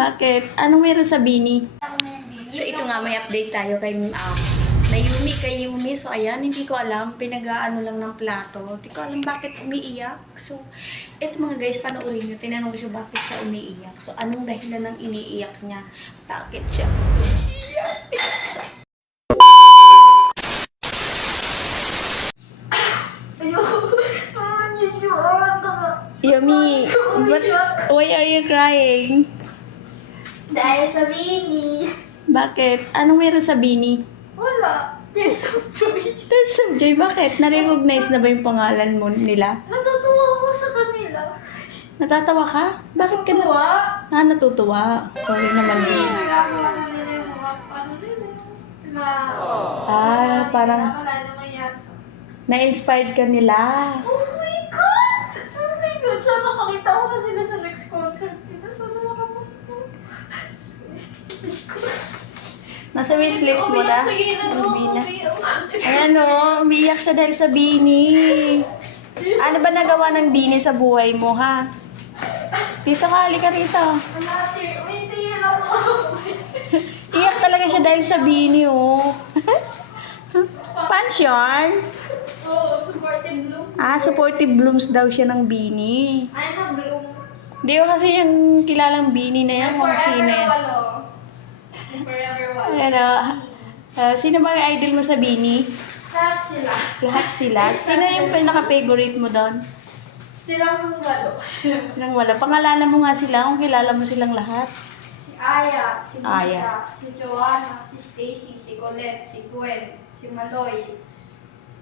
Bakit? Anong meron sa Bini? So ito nga, may update tayo kay um, na Yumi, kay Yumi. So ayan, hindi ko alam. Pinag-ano lang ng plato. Hindi ko alam bakit umiiyak. So, ito mga guys, panoorin nyo. Tinanong ko siya bakit siya umiiyak. So, anong dahilan ng iniiyak niya? Bakit siya umiiyak? Ayoko. Ah. Yumi, but why are you crying? Dahil sa mini. Bakit? Anong meron sa Bini? Wala. Tears of joy. There's some joy. Bakit? Na-recognize na ba yung pangalan mo nila? Natutuwa ako sa kanila. Natatawa ka? Bakit ka na? Natutuwa. Ah, natutuwa. Sorry naman. Kasi nagkakawa nila yung mga ano nila. Ma... Ah, parang Wala na mayroon sa... na-inspired ka nila. Oh my God! Oh my God! Sana makita ko na sila sa next concert nila. Sana makapunta. Nasa wishlist mo na? Umiyak. Umiyak. Ayan o, umiiyak siya dahil sa Bini. Ano ba nagawa ng Bini sa buhay mo, ha? Dito ka, halika rito. Iyak talaga siya dahil sa Bini, oh. Punch yarn? Oo, supported bloom. Ah, supportive blooms daw siya ng Bini. I'm a bloom. Di ko kasi yung kilalang Bini na yan, I'm kung forever sino yan. walo. Forever walo. Ayan o. Ah, sino ba ang idol mo sa Bini? Lahat sila. Lahat sila. Sino yung pinaka-favorite mo doon? Silang walo. Nang wala. Pangalanan mo nga sila kung kilala mo silang lahat. Si Aya, si Mika, Aya. si Joanna, si Stacy, si Colette, si Gwen, si Maloy.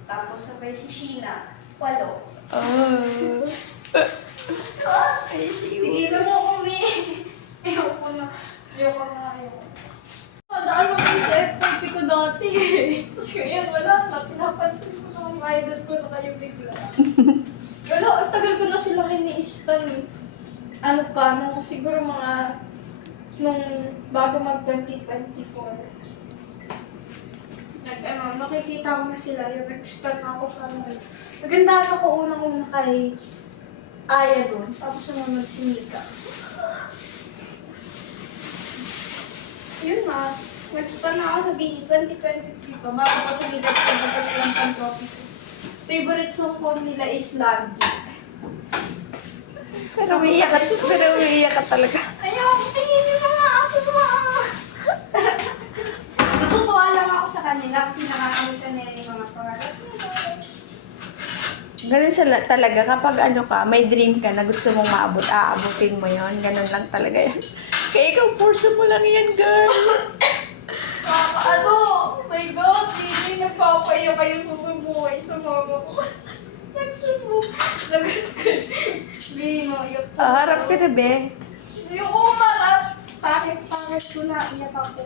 Tapos sabay si Sheena. Walo. Oh. Ay, si Tigilan mo ako, Mi. Ayoko na. Ayoko na, ayoko. Daan mo kayo sa FYP ko dati eh. Tapos ngayon wala na. Pinapansin ko na mga idol ko na kayo bigla. Wala, ang tagal ko na silang ini-stan eh. Ano pa, nung siguro mga nung bago mag 2024. Nag ano, nakikita ko na sila, yung nag-stan ako sa ano. Nagandahan ako unang-una kay Aya doon, tapos sumunod si Mika. Yun na, nag-stan na ako sa BD 2023 pa, bago pa sumigat sa Batanang Pantropy. Favorite song ko nila is Lagi. Pero umiiyak ka, pero umiiyak ka talaga. Ayaw, tingin mo nga ako ma. Natutuwa lang ako sa kanila kasi nakakamusta nila yung mga pangarap. Ganun sila talaga. Kapag ano ka, may dream ka na gusto mong maabot, aabutin mo yon Ganun lang talaga yan. Kaya ikaw, purso mo lang yan, girl. Mama, ano? Oh my God, hindi nagpapaya kayo susubuhay sa mama ko. Nagsubo. Bili mo, ko. Ah, harap ka na, be. Ayoko umarap. Bakit? Bakit ko na iyak ako?